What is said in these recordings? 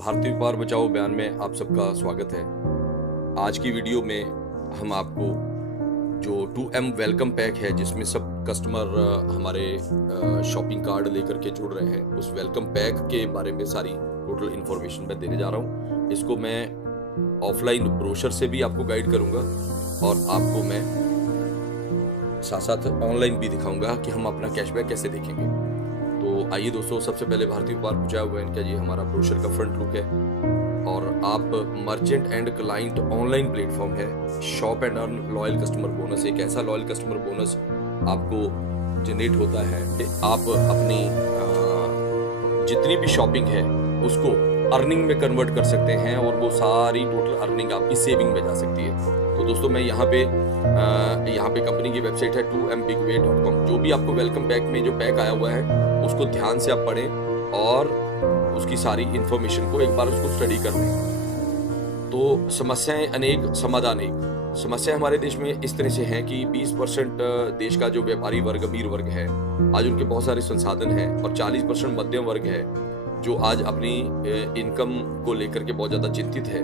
भारतीय व्यापार बचाओ अभियान में आप सबका स्वागत है। आज की वीडियो में हम आपको जो 2M वेलकम पैक है, जिसमें सब कस्टमर हमारे शॉपिंग कार्ड लेकर के जुड़ रहे हैं, उस वेलकम पैक के बारे में सारी टोटल इन्फॉर्मेशन मैं देने जा रहा हूँ। इसको मैं ऑफलाइन ब्रोशर से भी आपको गाइड करूँगा और आपको मैं साथ साथ ऑनलाइन भी दिखाऊंगा कि हम अपना कैशबैक कैसे देखेंगे। तो आइए दोस्तों, सबसे पहले भारतीय व्यापार बचाओ अभियान का ये हमारा ब्रोशर का फ्रंट लुक है और आप merchant and client online platform है। Shop and earn loyal customer bonus, एक ऐसा लॉयल कस्टमर बोनस आपको जनरेट होता है। आप अपनी जितनी भी शॉपिंग है उसको अर्निंग में कन्वर्ट कर सकते हैं और वो सारी टोटल अर्निंग आपकी सेविंग में जा सकती है। तो दोस्तों, मैं यहाँ पे कंपनी की वेबसाइट है 2mbigway.com। जो भी आपको वेलकम पैक में जो पैक आया हुआ है उसको ध्यान से आप पढ़ें और उसकी सारी इंफॉर्मेशन को एक बार उसको स्टडी कर लें। तो समस्याएं अनेक, समाधान एक। समस्या हमारे देश में इस तरह से है कि 20% देश का जो व्यापारी वर्ग, अमीर वर्ग है, आज उनके बहुत सारे संसाधन हैं और 40% मध्यम वर्ग है जो आज अपनी इनकम को लेकर के बहुत ज्यादा चिंतित है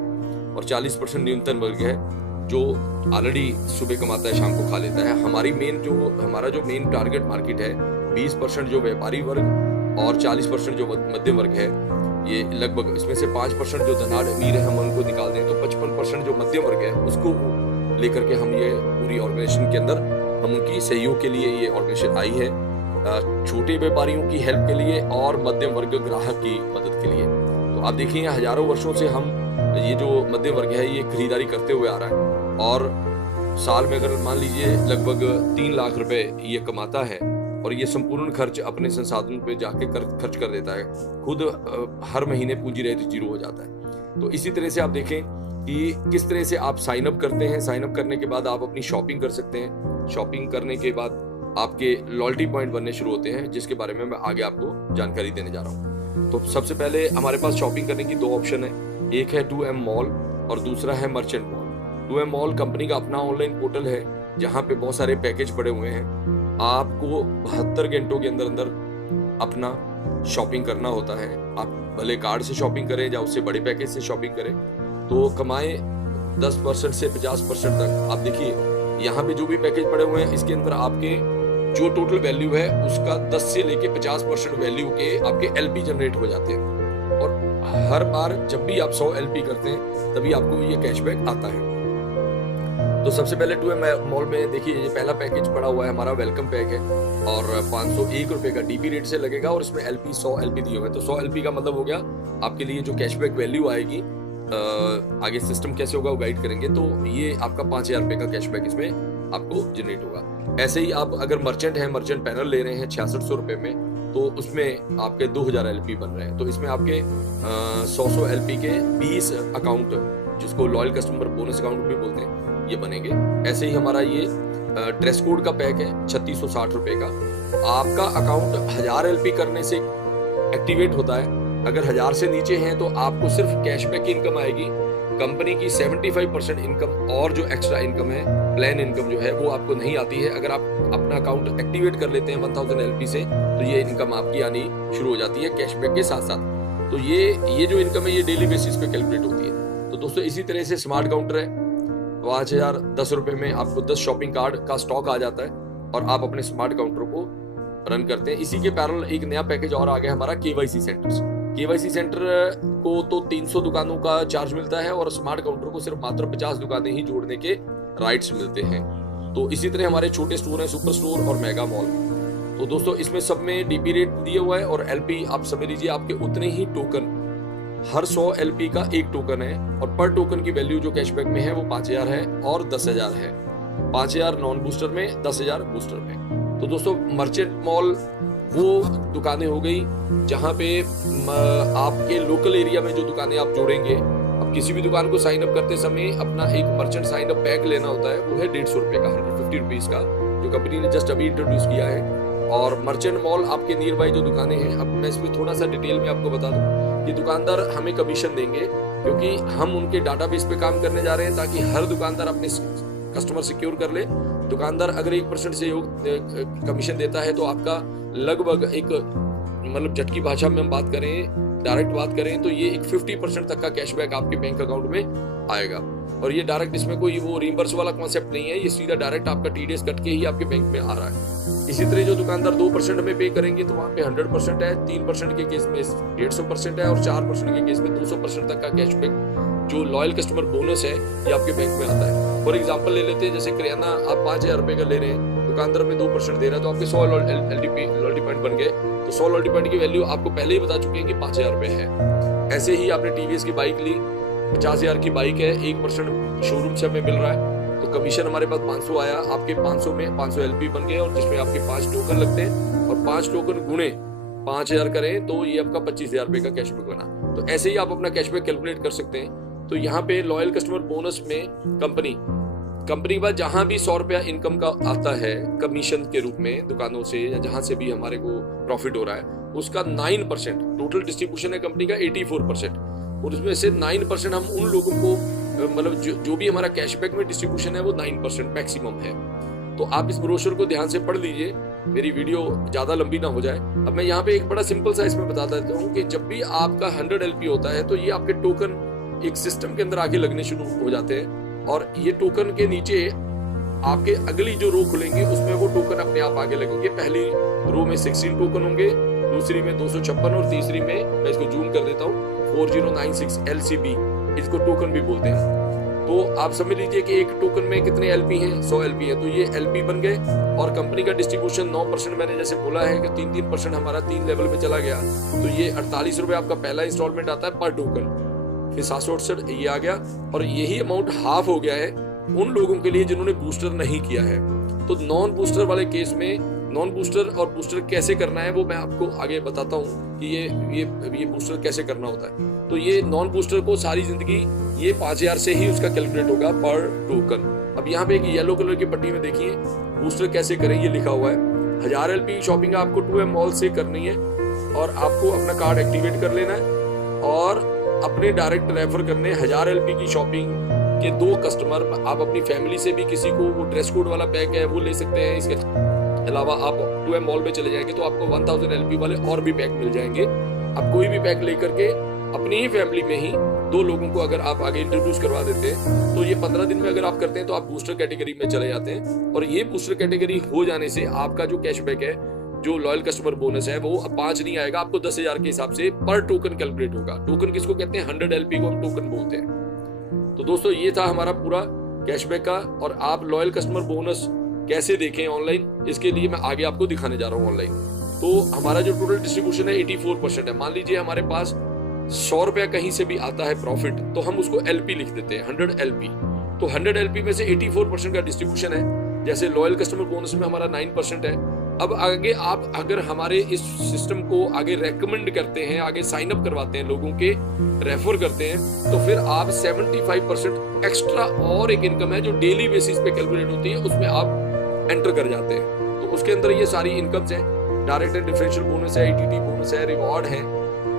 और 40% न्यूनतम वर्ग है जो ऑलरेडी सुबह कमाता है, शाम को खा लेता है। हमारा जो मेन टारगेट मार्केट है 20% जो व्यापारी वर्ग और 40% जो मध्यम वर्ग है, ये लगभग इसमें से 5% जो धनाढ़ अमीर है हम उनको निकाल दें तो 55% जो मध्यम वर्ग है उसको लेकर के हम ये पूरी ऑर्गेनाइजेशन के अंदर हम उनकी सहयोग के लिए ये ऑर्गेनाइजेशन आई है, छोटे व्यापारियों की हेल्प के लिए और मध्यम वर्ग ग्राहक की मदद के लिए। तो आप देखिए, हजारों वर्षों से हम ये जो मध्यम वर्ग है ये खरीदारी करते हुए आ रहा है और साल में अगर मान लीजिए लगभग 3 लाख रुपए ये कमाता है और ये संपूर्ण खर्च अपने संसाधनों पे जाके खर्च कर देता है, खुद हर महीने पूंजी रहित जीरो हो जाता है। तो इसी तरह से आप देखें कि किस तरह से आप साइन अप करते हैं। साइन अप करने के बाद आप अपनी शॉपिंग कर सकते हैं। शॉपिंग करने के बाद आपके लॉयल्टी पॉइंट बनने शुरू होते हैं, जिसके बारे में मैं आगे आपको जानकारी देने जा रहा हूँ। तो सबसे पहले हमारे पास शॉपिंग करने की 2 ऑप्शन है, एक है 2M मॉल और दूसरा है merchant mall. 2M mall company का अपना ऑनलाइन पोर्टल है जहाँ पे बहुत सारे पैकेज पड़े हुए हैं। आपको 72 घंटों के अंदर अंदर अपना शॉपिंग करना होता है। आप भले कार्ड से शॉपिंग करें या उससे बड़े पैकेज से शॉपिंग करें तो कमाएं 10% से 50% तक। आप देखिए यहाँ पे जो भी पैकेज पड़े हुए हैं इसके अंदर आपके जो टोटल वैल्यू है उसका 10 से लेके 50% वैल्यू के आपके LP जनरेट हो जाते हैं और हर बार जब भी आप 100 LP करते हैं तभी आपको ये कैशबैक आता है। तो सबसे पहले 2M मॉल में देखिए, ये पहला पैकेज पड़ा हुआ है, हमारा वेलकम पैक है और 501 रुपए का DP रेट से लगेगा और इसमें 100 LP दिए हुए हैं। तो 100 LP का मतलब हो गया आपके लिए जो कैशबैक वैल्यू आएगी, आगे सिस्टम कैसे होगा वो गाइड करेंगे, तो ये आपका 5000 रुपए का कैशबैक इसमें आपको जनरेट होगा। ऐसे ही आप अगर मर्चेंट है, मर्चेंट पैनल ले रहे हैं 6600 रुपए में, तो उसमें आपके 2000 LP बन रहे हैं। तो इसमें आपके 100 LP के 20 अकाउंट, जिसको लॉयल कस्टमर बोनस अकाउंट भी बोलते हैं, ये बनेंगे। ऐसे ही हमारा ये ड्रेस कोड का पैक है 3660 रुपए का। आपका अकाउंट 1000 LP करने से एक्टिवेट होता है। अगर 1000 से नीचे हैं तो आपको सिर्फ कैशबैक की इनकम आएगी। कंपनी की 75% इनकम और जो एक्स्ट्रा इनकम है, प्लान इनकम जो है, वो आपको नहीं आती है। अगर आप अपना अकाउंट एक्टिवेट कर लेते हैं 1000 LP से तो ये इनकम आपकी आनी शुरू हो जाती है कैशबैक के साथ साथ। तो ये जो इनकम है ये डेली बेसिस पे कैलकुलेट होती है। तो दोस्तों, इसी तरह से स्मार्ट काउंटर है, 5010 रुपए में आपको 10 शॉपिंग कार्ड का स्टॉक आ जाता है और आप अपने स्मार्ट काउंटर को रन करते हैं। इसी के पैरेलल एक नया पैकेज और आ गया हमारा KYC सेंटर्स। KYC सेंटर को तो 300 दुकानों का चार्ज मिलता है और स्मार्ट काउंटर को सिर्फ मात्र 50 दुकानें ही जोड़ने के राइट्स मिलते हैं। तो इसी तरह हमारे छोटे स्टोर हैं, सुपर स्टोर और मेगा मॉल। तो दोस्तों, इसमें सब में DP रेट दिए हुआ है और LP आप समझ लीजिए आपके उतने ही टोकन, हर 100 LP का एक टोकन है और पर टोकन की वैल्यू जो कैशबैक में है वो 5000 है और 10000 है। 5000 नॉन बूस्टर में, 10000 बूस्टर में। तो दोस्तों, मर्चेंट मॉल वो दुकानें हो गई जहां पे आपके लोकल एरिया में जो दुकानें आप जोड़ेंगे। अब किसी भी दुकान को साइन अप करते समय अपना एक मर्चेंट साइन अप पैक लेना होता है, वो है 150 रुपए का, 150 रुपीज का, जो कंपनी ने जस्ट अभी इंट्रोड्यूस किया है। और मर्चेंट मॉल आपके नियर बाई जो दुकानें हैं, अब मैं इसमें थोड़ा सा डिटेल में आपको बता दूं कि दुकानदार हमें कमीशन देंगे क्योंकि हम उनके डाटाबेस पे काम करने जा रहे हैं ताकि हर दुकानदार अपने कस्टमर सिक्योर कर ले। दुकानदार अगर 1% से कमीशन देता है तो आपका लगभग एक, मतलब झटकी भाषा में हम बात करें, डायरेक्ट बात करें तो ये एक 50% तक का कैशबैक आपके बैंक अकाउंट में आएगा। और ये डायरेक्ट, इसमें कोई वो रिम्बर्स वाला कॉन्सेप्ट नहीं है, ये सीधा डायरेक्ट आपका TDS कट के ही आपके बैंक में आ रहा है। इसी तरह जो दुकानदार 2% में पे करेंगे तो वहाँ पे 100% है, 3% के केस में 150% है और 4% के केस में 200% तक का कैशबैक जो लॉयल कस्टमर बोनस है ये आपके बैंक में आता है। फॉर एग्जांपल ले लेते हैं, जैसे किराना आप 5,000 रुपए का ले रहे हैं, दुकानदार में 2% दे रहा है, तो आपके 100 लॉयल्टी पॉइंट बन गए। तो 100 लॉयल्टी पॉइंट की वैल्यू आपको पहले ही बता चुके हैं कि 5,000 रुपए है। ऐसे ही आपने TVS की बाइक ली, 50,000 की बाइक है, 1% शोरूम से हमें मिल रहा है, तो कमीशन हमारे पास 500 आया, आपके 500 में 500 LP बन गए और जिसमें आपके 5 टोकन लगते हैं और 5 टोकन गुणे 5,000 करें तो ये आपका 25,000 रुपए का कैशबैक बना। तो ऐसे ही आप अपना कैशबैक कैलकुलेट कर सकते हैं। तो यहाँ पे लॉयल कस्टमर बोनस में कंपनी के बाद जहां भी 100 रुपया इनकम का आता है कमीशन के रूप में दुकानों से या जहां से भी हमारे को प्रॉफिट हो रहा है, उसका 9%, टोटल डिस्ट्रीब्यूशन है कंपनी का 84%, और उसमें से 9% हम उन लोगों को, मतलब जो भी हमारा कैशबैक में डिस्ट्रीब्यूशन है वो 9% मैक्सिमम है। तो आप इस ब्रोशर को ध्यान से पढ़ लीजिए, मेरी वीडियो ज्यादा लंबी ना हो जाए। अब मैं यहाँ पे एक बड़ा सिंपल सा इसमें बता देता हूँ कि जब भी आपका 100 LP होता है तो ये आपके टोकन एक सिस्टम के अंदर आके लगने शुरू हो जाते हैं, और ये टोकन के नीचे आपके अगली जो रो खुलेंगी उसमें वो टोकन अपने आप आगे लगेंगे। पहली रो में 16 टोकन होंगे, दूसरी में 256 और तीसरी में, मैं इसको जूम कर देता हूँ, 4096 LCB, इसको टोकन भी बोलते हैं। तो आप समझ लीजिए कि एक टोकन में कितने LP हैं, 100 LP है, तो ये LP बन गए। और कंपनी का डिस्ट्रीब्यूशन 9%, मैंने जैसे बोला है कि 3% हमारा 3 लेवल में चला गया, तो ये 48 रुपए आपका पहला इंस्टॉलमेंट आता है पर टोकन, फिर 768 ये आ गया, और यही अमाउंट हाफ हो गया है उन लोगों के लिए जिन्होंने बूस्टर नहीं किया है। तो नॉन बूस्टर वाले केस में, नॉन बूस्टर और बूस्टर कैसे करना है वो मैं आपको आगे बताता हूँ कि ये बूस्टर कैसे करना होता है। तो ये नॉन बूस्टर को सारी जिंदगी ये 5,000 से ही उसका कैलकुलेट होगा पर टोकन। अब यहाँ पे एक येलो कलर की पट्टी में देखिए बूस्टर कैसे करें, ये लिखा हुआ है 1000 LP शॉपिंग आपको 2M मॉल से करनी है, और आपको अपना कार्ड एक्टिवेट कर लेना है और अपने डायरेक्ट रेफर करने 1000 LP की शॉपिंग के 2 कस्टमर, आप अपनी फैमिली से भी किसी को वो ड्रेस कोड वाला पैक है वो ले सकते हैं। इसके अलावा आप 2M मॉल में चले जाएंगे तो आपको 1000 LP वाले और भी पैक मिल जाएंगे। आप कोई भी पैक लेकर के अपनी ही फैमिली में ही 2 लोगों को अगर आप आगे इंट्रोड्यूस करवा देते हैं तो ये 15 दिन में अगर आप करते हैं तो आप बूस्टर कैटेगरी में चले जाते हैं। और ये बूस्टर कैटेगरी हो जाने से आपका जो कैशबैक है, जो लॉयल कस्टमर बोनस है, वो 5 नहीं आएगा, आपको 10,000 के हिसाब से पर टोकन कैलकुलेट होगा। टोकन किसको कहते हैं? 100 LP को हम टोकन बोलते हैं। तो दोस्तों ये था हमारा पूरा कैशबैक का, और आप लॉयल कस्टमर बोनस कैसे देखें ऑनलाइन, इसके लिए मैं आगे आपको दिखाने जा रहा हूँ ऑनलाइन। तो हमारा जो टोटल डिस्ट्रीब्यूशन है 84% है। मान लीजिए हमारे पास 100 रुपया कहीं से भी आता है प्रॉफिट, तो हम उसको LP लिख देते हैं, 100 LP। तो 100 LP में से 84% का डिस्ट्रीब्यूशन है। जैसे लॉयल कस्टमर बोनस में हमारा 9% है। अब आगे आप अगर हमारे इस सिस्टम को आगे रेकमेंड करते हैं, आगे साइन अप करवाते हैं, लोगों के रेफर करते हैं, तो फिर आप 75% एक्स्ट्रा और एक इनकम है जो डेली बेसिस पे कैलकुलेट होती है, उसमें आप एंटर कर जाते हैं। तो उसके अंदर ये सारी इनकम्स हैं, डायरेक्ट एंड डिफरेंशियल बोनस है, ITT बोनस है, रिवॉर्ड है,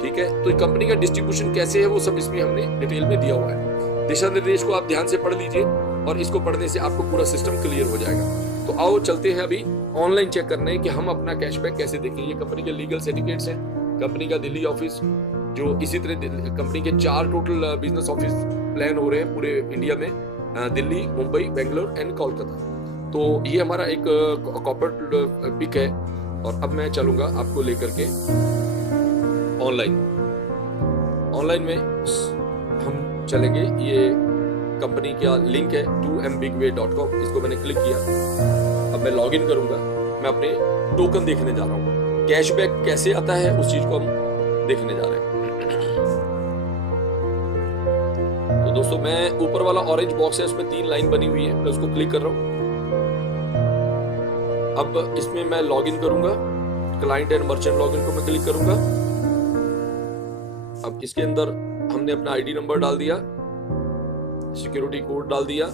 ठीक है। तो कंपनी का डिस्ट्रीब्यूशन कैसे है वो सब इसमें हमने डिटेल में दिया हुआ है। दिशा निर्देश को आप ध्यान से पढ़ लीजिए और इसको पढ़ने से आपको पूरा सिस्टम क्लियर हो जाएगा। तो आओ चलते हैं अभी ऑनलाइन चेक करने कि हम अपना कैशबैक कैसे देखें। ये कंपनी के लीगल सर्टिफिकेट्स हैं, कंपनी का दिल्ली ऑफिस, जो इसी तरह कंपनी के 4 टोटल बिजनेस ऑफिस प्लान हो रहे हैं पूरे इंडिया में, दिल्ली, मुंबई, बेंगलोर एंड कोलकाता। तो ये हमारा एक कॉर्पोरेट पिक है, और अब मैं चलूंगा आपको लेकर के ऑनलाइन में हम चलेंगे। ये कंपनी का लिंक है 2mbigway.com, इसको मैंने क्लिक किया। अब मैं लॉगिन करूंगा, मैं अपने टोकन देखने जा रहा हूँ। कैशबैक कैसे आता है उस चीज को हम देखने जा रहे हैं। तो दोस्तों मैं ऊपर वाला ऑरेंज बॉक्स है, उसमें 3 लाइन बनी हुई है, मैं उसको क्लिक कर रहा हूँ। अब इसमें मैं लॉगिन करूंगा, क्लाइंट एंड मर्चेंट लॉगिन को मैं क्लिक करूंगा। अब इसके अंदर हमने अपना ID नंबर डाल दिया, सिक्योरिटी कोड डाल दिया,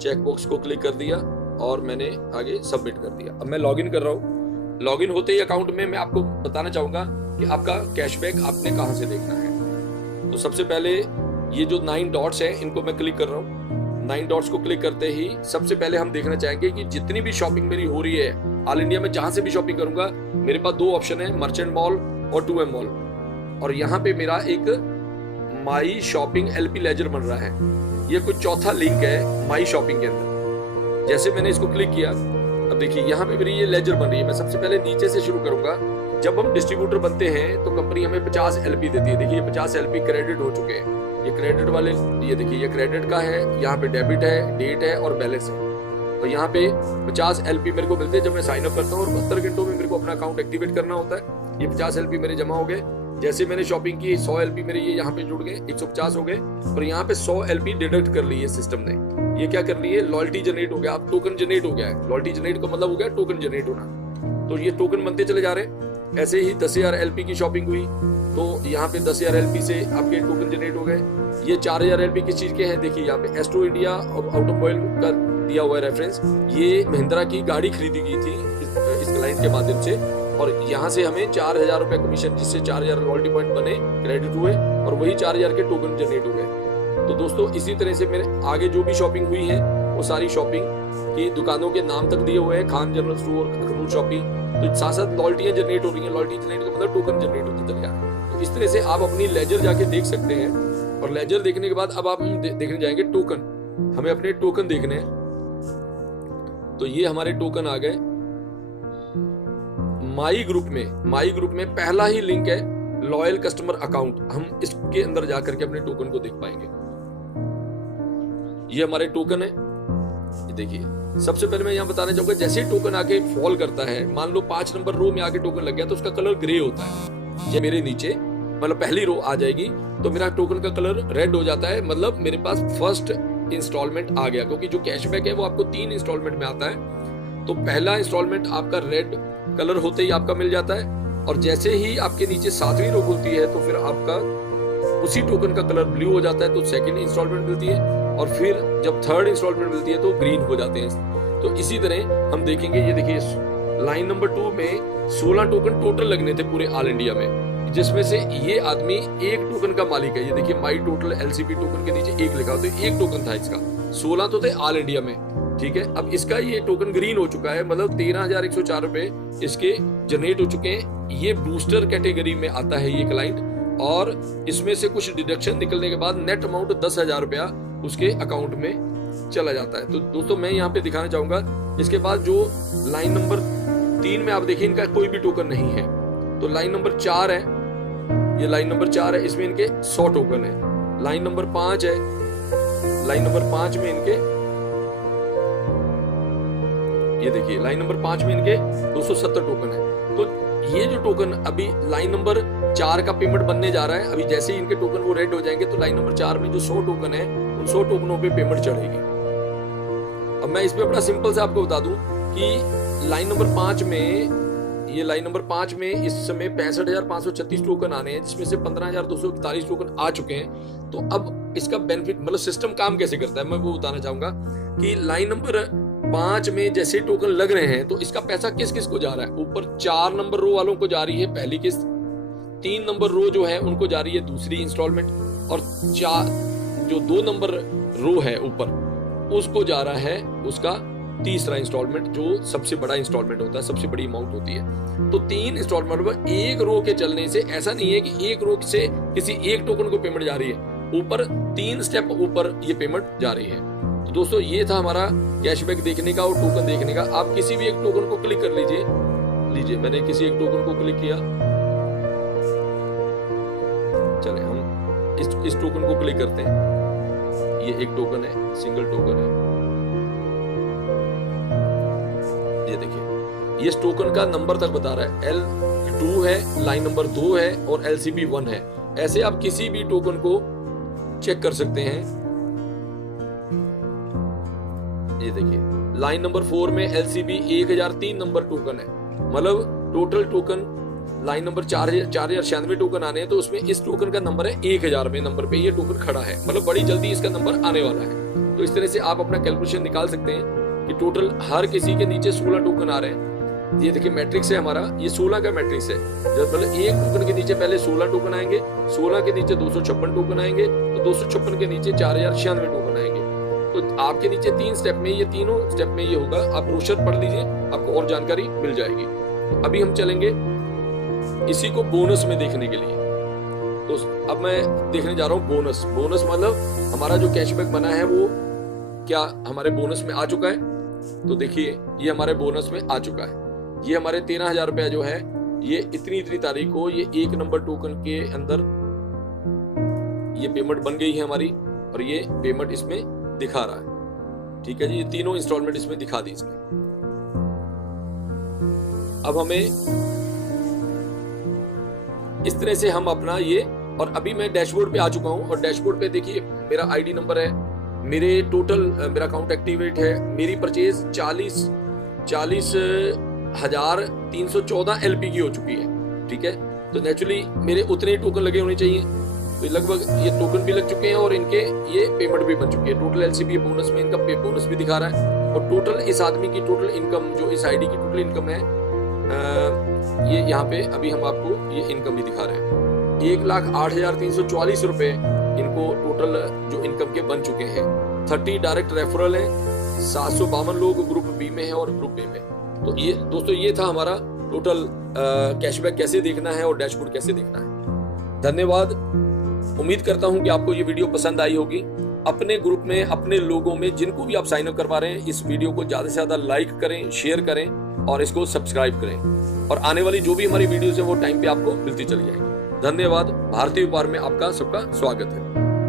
चेक बॉक्स को क्लिक कर दिया और मैंने आगे सबमिट कर दिया। अब मैं लॉगिन कर रहा हूं। लॉगिन होते ही अकाउंट में मैं आपको बताना चाहूंगा कि आपका कैशबैक आपने कहां से देखना है। तो सबसे पहले ये जो 9 डॉट्स हैं इनको मैं क्लिक कर रहा हूं। 9 डॉट्स को क्लिक करते ही सबसे पहले हम देखना चाहेंगे कि जितनी भी शॉपिंग मेरी हो रही है ऑल इंडिया में, जहां से भी शॉपिंग करूंगा, मेरे पास 2 ऑप्शन है, मर्चेंट मॉल और 2M मॉल। और यहाँ पे मेरा एक माई शॉपिंग LP लेजर बन रहा है। ये कुछ चौथा लिंक है माई शॉपिंग के अंदर। जैसे मैंने इसको क्लिक किया, अब देखिए यहाँ पे मेरी ये लेजर बन रही है। मैं सबसे पहले नीचे से शुरू करूंगा। जब हम डिस्ट्रीब्यूटर बनते हैं तो कंपनी हमें 50 LP देती है। देखिए 50 LP क्रेडिट हो चुके हैं। ये क्रेडिट वाले, ये देखिए ये क्रेडिट का है, यहाँ पे डेबिट है, डेट है और बैलेंस है। तो यहाँ पे 50 LP मेरे को मिलते हैं जब मैं साइन अप करता हूँ, और 72 घंटों में मेरे को अपना अकाउंट एक्टिवेट करना होता है। ये 50 LP मेरे जमा हो गए। जैसे मैंने शॉपिंग की 100 LP मेरे ये यहाँ पे जुड़ गए, 150 हो गए, और यहाँ पे 100 LP डिडक्ट कर ली है सिस्टम ने। ये क्या कर रही है, लॉयल्टी जनरेट हो गया, अब टोकन जनरेट हो गया है। लॉयल्टी जनरेट का मतलब हो गया टोकन जनरेट होना। तो ये टोकन बनते चले जा रहे हैं। ऐसे ही 10,000 LP की शॉपिंग हुई तो यहाँ पे 10,000 LP से आपके टोकन जनरेट हो गए। ये 4,000 LP किस चीज के हैं, देखिए यहाँ पे एस्ट्रो इंडिया और ऑटोमोबाइल का दिया हुआ है रेफरेंस। ये महिंद्रा की गाड़ी खरीदी गई थी इस क्लाइंट के माध्यम से, और यहाँ से हमें 4,000 रुपए कमीशन, जिससे 4,000 रॉयल्टी पॉइंट बने, क्रेडिट हुए, और वही 4,000 के टोकन जनरेट हो गए। तो दोस्तों इसी तरह से मेरे आगे जो भी शॉपिंग हुई है वो सारी शॉपिंग की दुकानों के नाम तक दिए हुए हैं, Khan general store, Akhnoor shopping. तो साथ साथ लॉयल्टियां जनरेट हो रही हैं। लॉयल्टी जनरेट का मतलब टोकन जनरेट होते चले जा रहे हैं। तो इस तरह से आप अपनी लेजर जाके देख सकते हैं, और लेजर देखने के बाद अब आप देखने जाएंगे टोकन। हमें अपने टोकन देखने हैं। तो ये हमारे टोकन आ गए। माई ग्रुप में पहला ही लिंक है लॉयल कस्टमर अकाउंट। हम इसके अंदर जाकर के अपने टोकन को देख पाएंगे। ये हमारे टोकन है। देखिए सबसे पहले मैं यहाँ बताना चाहूंगा, जैसे टोकन आके फॉल करता है, मान लो 5 नंबर रो में आके टोकन लग गया तो उसका कलर ग्रे होता है। ये मेरे नीचे मतलब पहली रो आ जाएगी तो मेरा टोकन का कलर रेड हो जाता है, मतलब मेरे पास फर्स्ट इंस्टॉलमेंट आ गया। क्योंकि जो कैशबैक है वो आपको 3 इंस्टॉलमेंट में आता है। तो पहला इंस्टॉलमेंट आपका रेड कलर होते ही आपका मिल जाता है, और जैसे ही आपके नीचे 7वीं रो खुलती है तो फिर आपका उसी टोकन का कलर ब्लू हो जाता है, तो सेकंड इंस्टॉलमेंट मिलती है, और फिर जब थर्ड इंस्टॉलमेंट मिलती है तो ग्रीन हो जाते हैं। तो इसी तरह हम देखेंगे, ये देखिए लाइन नंबर 2 में 16 टोकन टोटल लगने थे पूरे ऑल इंडिया में, जिसमें से ये आदमी 1 टोकन का मालिक है। ये देखिए माई टोटल LCP टोकन के नीचे 1 लिखा, तो 1 टोकन था इसका। 16 तो थे ऑल इंडिया में, ठीक है। अब इसका ये टोकन ग्रीन हो चुका है, मतलब 13,104 रुपए इसके जनरेट हो चुके हैं। ये बूस्टर कैटेगरी में आता है ये क्लाइंट, और इसमें से कुछ डिडक्शन निकलने के बाद नेट अमाउंट 10,000 रुपया उसके अकाउंट में चला जाता है। तो दोस्तों मैं यहाँ पे दिखाना चाहूंगा, इसके बाद जो लाइन नंबर 3 में आप देखिए इनका कोई भी टोकन नहीं है। तो लाइन नंबर 4 है, ये लाइन नंबर 4 है, इसमें इनके 100 टोकन है। लाइन नंबर 5 है, लाइन नंबर 5 में इनके, ये देखिए लाइन नंबर 5 में इनके 270 टोकन है। तो ये जो टोकन अभी लाइन नंबर 4 का पेमेंट बनने जा रहा है, अभी जैसे ही इनके टोकन वो रेड हो जाएंगे तो लाइन नंबर 4 में जो 100 टोकन है उन 100 टोकनों पे पेमेंट चढ़ेगी। अब मैं इसमें बड़ा सिंपल से आपको बता दूं कि लाइन नंबर 5 में, ये लाइन नंबर 5 में इस समय 65,536 टोकन आने हैं, जिसमें से 15,241 टोकन आ चुके हैं। तो अब इसका बेनिफिट मतलब सिस्टम काम कैसे करता है मैं वो बताना चाहूंगा कि लाइन नंबर 5 में जैसे टोकन लग रहे हैं तो इसका पैसा किस किस को जा रहा है। ऊपर 4 नंबर रो वालों को जा रही है पहली किस्त, 3 नंबर रो जो है उनको जा रही है दूसरी इंस्टॉलमेंट, और 4 जो 2 नंबर रो है ऊपर उसको जा रहा है उसका तीसरा इंस्टॉलमेंट, जो सबसे बड़ा इंस्टॉलमेंट होता है, सबसे बड़ी अमाउंट होती है। तो 3 इंस्टॉलमेंट में एक रो के चलने से ऐसा नहीं है कि एक रो से किसी एक टोकन को पेमेंट जा रही है, ऊपर 3 स्टेप ऊपर ये पेमेंट जा रही है। तो दोस्तों ये था हमारा कैशबैक देखने का और टोकन देखने का। आप किसी भी एक टोकन को क्लिक कर लीजिए, मैंने किसी एक टोकन को क्लिक किया, चले हम इस टोकन को क्लिक करते हैं। ये एक टोकन है, सिंगल टोकन है, ये देखिए इस टोकन का नंबर तक बता रहा है, L2 है, लाइन नंबर 2 है और LCP 1 है। ऐसे आप किसी भी टोकन को चेक कर सकते हैं। ये देखिए लाइन नंबर 4 में LCP 1003 नंबर टोकन है, मतलब total token line number 4,096 token आने हैं, तो उसमें इस टोकन का नंबर है 1000वें नंबर पे ये टोकन खड़ा है, मतलब बड़ी जल्दी इसका नंबर आने वाला है। तो इस तरह से आप अपना कैलकुलेशन निकाल सकते हैं कि टोटल हर किसी के नीचे 16 टोकन आ रहे हैं। ये देखिए मैट्रिक्स है हमारा, ये 16 का मैट्रिक्स है। जब मतलब एक टोकन के नीचे पहले 16 टोकन आएंगे, 16 के नीचे 256 टोकन आएंगे, तो 256 के नीचे 4,096 टोकन आएंगे। तो आपके नीचे 3 स्टेप में, ये तीनों स्टेप में ये होगा। आप ब्रोशर पढ़ लीजिए, आपको और जानकारी मिल जाएगी। अभी हम चलेंगे इसी को बोनस में देखने के लिए। तो अब मैं देखने जा रहा हूँ बोनस। बोनस मतलब हमारा जो कैशबैक बना है वो क्या हमारे बोनस में आ चुका है। तो देखिए ये हमारे बोनस में आ चुका है। ये हमारे 13,000 रुपया जो है ये इतनी तारीख को ये 1 नंबर टोकन के अंदर ये पेमेंट बन गई है हमारी, और ये पेमेंट इसमें दिखा रहा है। ठीक है जी, ये तीनों इंस्टॉलमेंट इसमें दिखा दी इसमें। अब हमें इस तरह से हम अपना ये, और अभी मैं डैशबोर्ड पे आ चुका हूं, और डैशबोर्ड पे देखिए मेरा आईडी नंबर है, मेरे टोटल मेरा अकाउंट एक्टिवेट है, मेरी परचेज 40,314 LP की हो चुकी है। ठीक है, तो नेचुरली मेरे उतने ही टोकन लगे होने चाहिए, तो लगभग ये टोकन भी लग चुके हैं और इनके ये पेमेंट भी बन चुकी है। टोटल LCB बोनस में इनका बोनस भी दिखा रहा है, और टोटल इस आदमी की टोटल इनकम जो इस आईडी की टोटल इनकम है ये यहाँ पे अभी हम आपको ये इनकम भी दिखा रहे हैं। 1,08,344 रुपए इनको टोटल जो इनकम के बन चुके हैं। 30 डायरेक्ट रेफरल है, 752 लोग ग्रुप बी में है और ग्रुप ए में। तो ये दोस्तों ये था हमारा टोटल कैशबैक कैसे देखना है और डैशबोर्ड कैसे देखना है। धन्यवाद। उम्मीद करता हूं कि आपको ये वीडियो पसंद आई होगी। अपने ग्रुप में, अपने लोगों में जिनको भी आप साइन अप करवा रहे हैं, इस वीडियो को ज्यादा से ज्यादा लाइक करें, शेयर करें और इसको सब्सक्राइब करें, और आने वाली जो भी हमारी वीडियोस है वो टाइम पे आपको मिलती चली जाएगी। धन्यवाद। भारतीय व्यापार में आपका सबका स्वागत है।